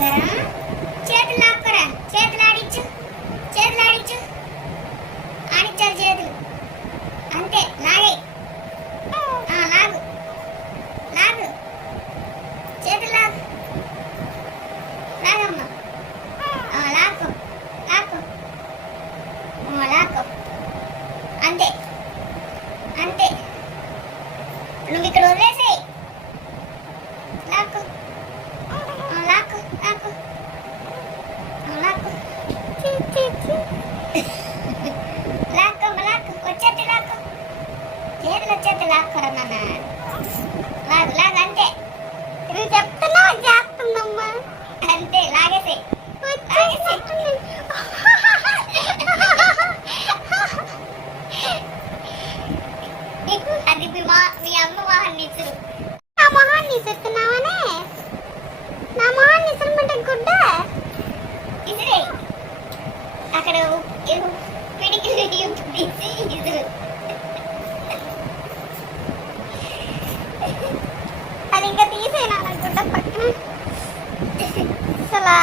బంగారం. చేతులు లాక్కరా, చేతులు ఆడించు, చేతులు ఆడించు, ఆడించాలి చేతులు. అంతే, లాగే, లాగు, లాగు, చేతులు లాగు, లాగమ్మా, లాక్కో, లాక్కో, లాక్కో. అంతే, అంతే. నువ్వు ఇక్కడ వదిలేసేయి. లాక్కో, లాక్కో, లాక్కో, లాక్కో, లాక్కో, లాక్కో, వచ్చేది లాక్కో, చేతులు వచ్చేది లాక్కోరా నాన్న. లాగు, లాగు, అంతే. నువ్వు చెప్తున్నా చేస్తుందమ్మా. అంతే, లాగేసేయి, లాగేసేయి. అది మీ అమ్మ మొహాన్ని ఇసురు. నా మొహాన్ని ఇసురుతున్నావనే? నా మొహాన్ని ఇసురమంటే గుడ్డ ఇసురే. అక్కడ పిడికిలు తీసి ఇసురు. అది ఇంకా తీసేనా గుడ్డ పక్కన అసలా